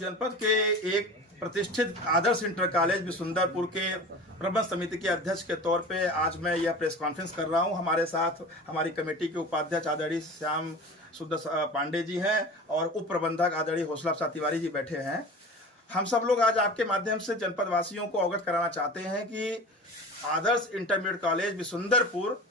जनपद के एक प्रतिष्ठित आदर्श इंटर कॉलेज विसुंदरपुर के प्रबंध समिति के अध्यक्ष के तौर पे आज मैं यह प्रेस कॉन्फ्रेंस कर रहा हूं। हमारे साथ हमारी कमेटी के उपाध्यक्ष आदरणीय श्याम सुंदर पांडे जी हैं और उप प्रबंधक आदरणीय हौसला प्रसाद तिवारी जी बैठे हैं। हम सब लोग आज आपके माध्यम से जनपद वासियों को अवगत कराना चाहते हैं कि आदर्श इंटरमीडिएट कॉलेज विसुंदरपुर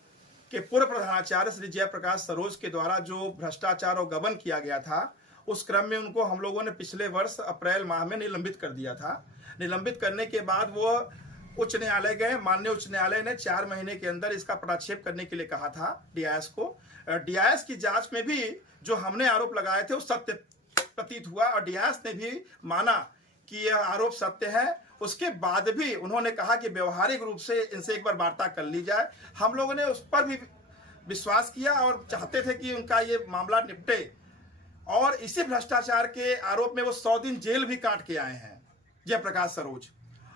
के पूर्व प्रधानाचार्य श्री जयप्रकाश सरोज के द्वारा जो भ्रष्टाचार और गबन किया गया था, उस क्रम में उनको हम लोगों ने पिछले वर्ष अप्रैल माह में निलंबित कर दिया था। निलंबित करने के बाद वो उच्च न्यायालय गए। माननीय उच्च न्यायालय ने 4 महीने के अंदर इसका पटाक्षेप करने के लिए कहा था डीआईएस को। डीआईएस की जांच में भी जो हमने आरोप लगाए थे वो सत्य प्रतीत हुआ और डीआईएस ने भी माना कि यह आरोप सत्य है। उसके बाद भी उन्होंने कहा कि व्यवहारिक रूप से इनसे एक बार वार्ता कर ली जाए। हम लोगों ने उस पर भी विश्वास किया और चाहते थे कि उनका ये मामला निपटे। और इसी भ्रष्टाचार के आरोप में वो 100 दिन जेल भी काट के आए हैं जयप्रकाश सरोज।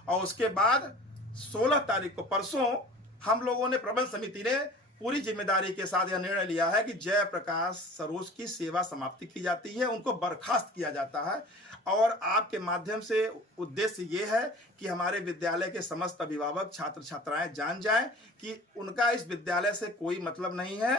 और उसके बाद 16 तारीख को परसों हम लोगों ने प्रबंध समिति ने पूरी जिम्मेदारी के साथ यह निर्णय लिया है कि जयप्रकाश सरोज की सेवा समाप्ति की जाती है, उनको बर्खास्त किया जाता है। और आपके माध्यम से उद्देश्य ये है कि हमारे विद्यालय के समस्त अभिभावक छात्र छात्राएं जान जाएं कि उनका इस विद्यालय से कोई मतलब नहीं है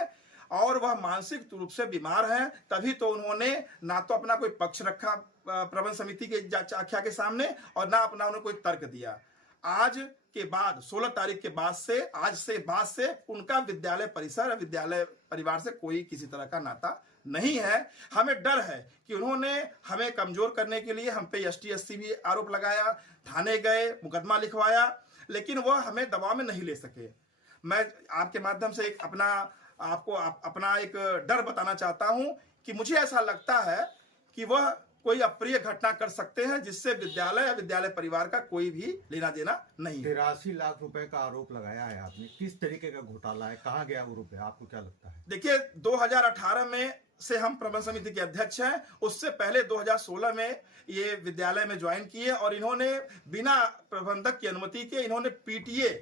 और वह मानसिक रूप से बीमार हैं। तभी तो उन्होंने ना तो अपना कोई पक्ष रखा प्रबंध समिति के आख्या के सामने और ना अपना उन्हें कोई तर्क दिया। आज के बाद 16 तारीख के बाद से उनका विद्यालय परिसर विद्यालय परिवार से कोई किसी तरह का नाता नहीं है। हमें डर है कि उन्होंने हमें कमजोर करने के लिए हम पे ST/SC भी आरोप लगाया, थाने गए, मुकदमा लिखवाया, लेकिन वह हमें दबाव में नहीं ले सके। मैं आपके माध्यम से अपना एक डर बताना चाहता हूं कि मुझे ऐसा लगता है कि वह कोई अप्रिय घटना कर सकते हैं जिससे विद्यालय या विद्यालय परिवार का कोई भी लेना देना नहीं है। 83 लाख रुपए का आरोप लगाया है आपने, किस तरीके का घोटाला है, कहाँ गया वो रुपए, आपको क्या लगता है? देखिए, 2018 में से हम प्रबंध समिति के अध्यक्ष हैं। उससे पहले 2016 में ये विद्यालय में ज्वाइन किए और इन्होंने बिना प्रबंधक की अनुमति के इन्होंने PTA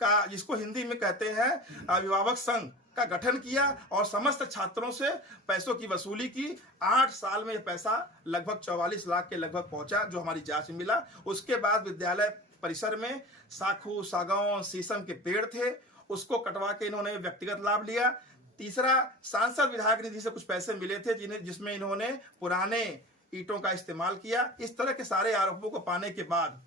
का, जिसको हिंदी में कहते हैं अभिभावक संघ, का गठन किया और समस्त छात्रों से पैसों की वसूली की। 8 साल में यह पैसा लगभग 44 लाख के लगभग पहुंचा, जो हमारी जांच में मिला। उसके बाद विद्यालय परिसर में साखू, सागौन, शीशम के पेड़ थे, उसको कटवा के इन्होंने व्यक्तिगत लाभ लिया। तीसरा, सांसद विधायक निधि से कुछ पैसे मिले थे जिसमें इन्होंने पुराने ईंटों का इस्तेमाल किया। इस तरह के सारे आरोपों को पाने के बाद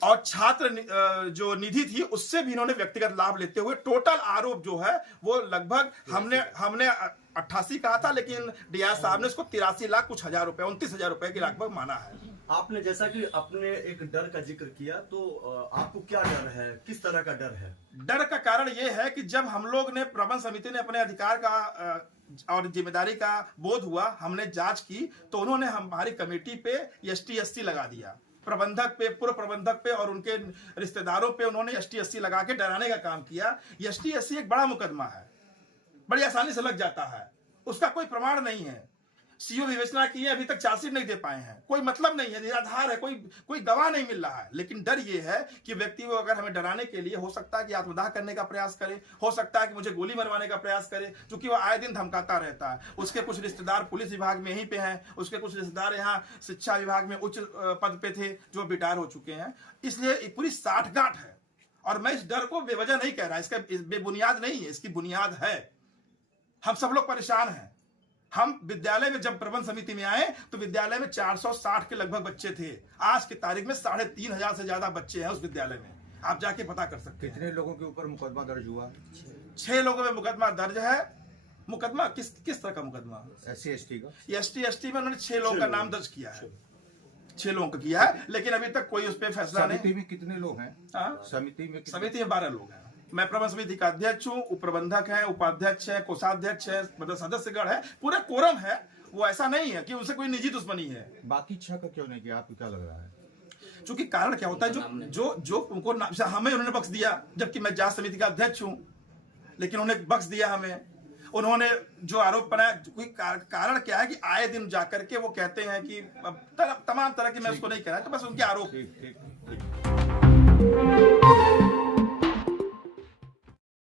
और छात्र जो निधि थी उससे भी इन्होंने व्यक्तिगत लाभ लेते हुए टोटल आरोप जो है वो लगभग हमने 88 कहा था, लेकिन डीआईएस साहब ने उसको 83 लाख कुछ हजार रुपए 29,000 रुपए के लगभग माना है। आपने जैसा कि अपने एक डर का जिक्र किया, तो आपको क्या डर है, किस तरह का डर है? डर का कारण यह है कि जब हम लोग ने प्रबंध समिति ने अपने अधिकार का और जिम्मेदारी का बोध हुआ, हमने जांच की, तो उन्होंने हमारी कमेटी पे ST/SC लगा दिया। प्रबंधक पे, पूर्व प्रबंधक पे और उनके रिश्तेदारों पे उन्होंने ST/SC लगा के डराने का काम किया। ST/SC एक बड़ा मुकदमा है, बड़ी आसानी से लग जाता है, उसका कोई प्रमाण नहीं है। CO विवेचना की है, अभी तक चार्जशीट नहीं दे पाए हैं, कोई मतलब नहीं है, निराधार है, कोई गवाह नहीं मिल रहा है। लेकिन डर ये है कि व्यक्ति को अगर हमें डराने के लिए, हो सकता है कि आत्मदाह करने का प्रयास करे, हो सकता है कि मुझे गोली मरवाने का प्रयास करे, क्योंकि वो आए दिन धमकाता रहता है। उसके कुछ रिश्तेदार पुलिस विभाग में यहीं पे हैं, उसके कुछ रिश्तेदार यहाँ शिक्षा विभाग में उच्च पद पे थे जो रिटायर हो चुके हैं। इसलिए पूरी साठगांठ है और मैं इस डर को बेवजह नहीं कह रहा, इसका बेबुनियाद नहीं है, इसकी बुनियाद है। हम सब लोग परेशान हैं। हम विद्यालय में जब प्रबंध समिति में आए तो विद्यालय में 460 के लगभग बच्चे थे। आज की तारीख में 3,500 से ज्यादा बच्चे हैं उस विद्यालय में, आप जाके पता कर सकते हैं। कितने लोगों के ऊपर मुकदमा दर्ज हुआ? 6 लोगों में मुकदमा दर्ज है। मुकदमा किस तरह का मुकदमा? SC/ST का। ST/ST में उन्होंने 6 लोगों का नाम दर्ज किया है, 6 लोगों का किया है, लेकिन अभी तक कोई उस पर फैसला नहीं। समिति में कितने लोग हैं? समिति में 12 लोग हैं। मैं प्रबंध समिति का अध्यक्ष हूँ, उप प्रबंधक है, उपाध्यक्ष है, कोषाध्यक्ष है, मतलब सदस्यगण है, पूरे कोरम है। वो ऐसा नहीं है कि उनसे कोई निजी दुश्मनी है। बाकी 6 का क्यों नहीं किया, आपको क्या लग रहा है? क्योंकि कारण क्या होता है, जो उनको हमें उन्होंने बख्श दिया, जबकि मैं जांच समिति का अध्यक्ष हूँ, लेकिन उन्होंने बख्श दिया हमें। उन्होंने जो आरोप बनाया, कोई कारण क्या है कि आए दिन जाकर के वो कहते हैं कि तमाम तरह की, मैं उसको नहीं कह रहा, तो बस उनके आरोप।